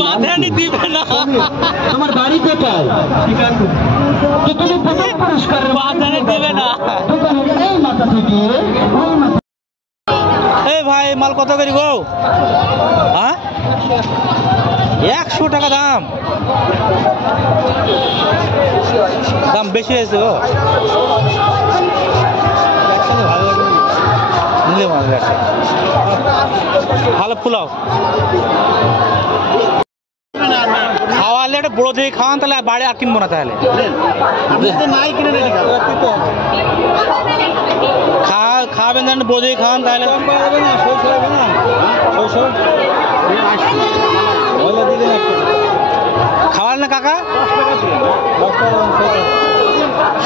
বাঁধানি দিবে না। তোমার বাড়ি কোথায়? তুমি প্রথম পুরস্কার বাঁধানি দিবে না। এই মাথা থেকে ওই মাথা। এই ভাই মাল কত করি গো? হ্যাঁ 100 টাকা দাম। দাম বেশি হয়েছে গো। নিলে মাল ভালো পোলাও খাওয়ালে একটা বড় দিয়ে খাওয়ান, তাহলে বাড়ি আর কিনবো না। তাহলে খাওয়াবেন জানেন, বড় দিয়ে খাওয়ান তাহলে খাওয়াল না কাকা।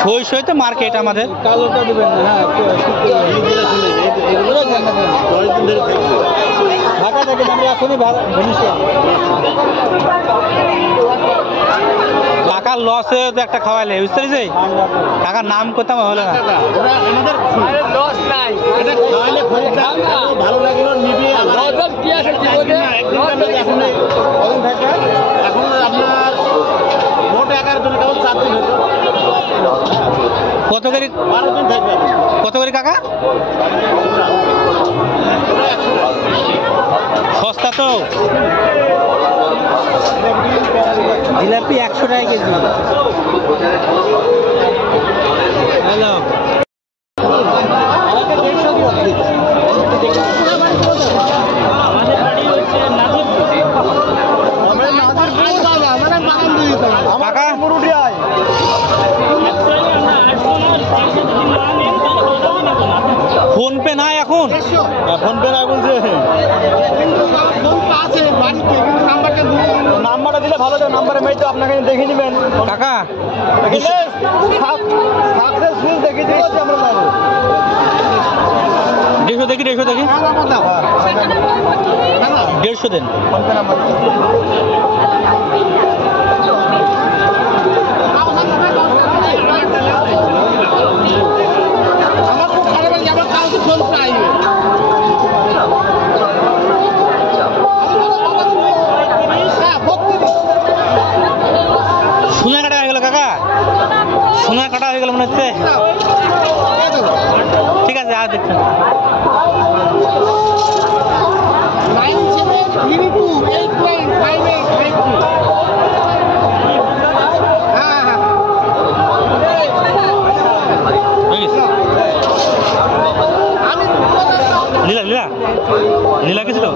সই সই তো মার্কেট আমাদের। কালোটা দিবেন না। হ্যাঁ ঢাকা থেকে আমরা এখনই কাকার লসে তো একটা খাওয়াইলে, বুঝতে পেরেছি। কাকার নাম করতাম হলো না। ভালো লাগলো নিবি। এখন আপনার মোট 11 জন, কেবল 4 দিন হতো। কত করে? 12 দিন থাকবে। কত করে কাকা? সস্তা তো। জিলাপি 100 টাকা কেজি। হ্যালো কাকা, ফোন পে নাই এখন? ফোন পে নাই বলছে। নাম্বারটা দিলে ভালো। নাম্বারে মেয়ে তো আপনাকে দেখে নেবেন কাকা। সাকসেসফুল দেখে দিয়েছি আমরা। পাবো 150 দেখি, 150 দেখি, 150 দেন। ফোন পে নাম্বার আমার খুব খারাপ লাগে। আমার কাউকে ফোন চাই। সোনা কাটা হয়ে গেল কাকা, সোনা কাটা হয়ে গেল মনে হচ্ছে। ঠিক আছে আর দেখছেন। লীলা লীলা লীলা কিছু তো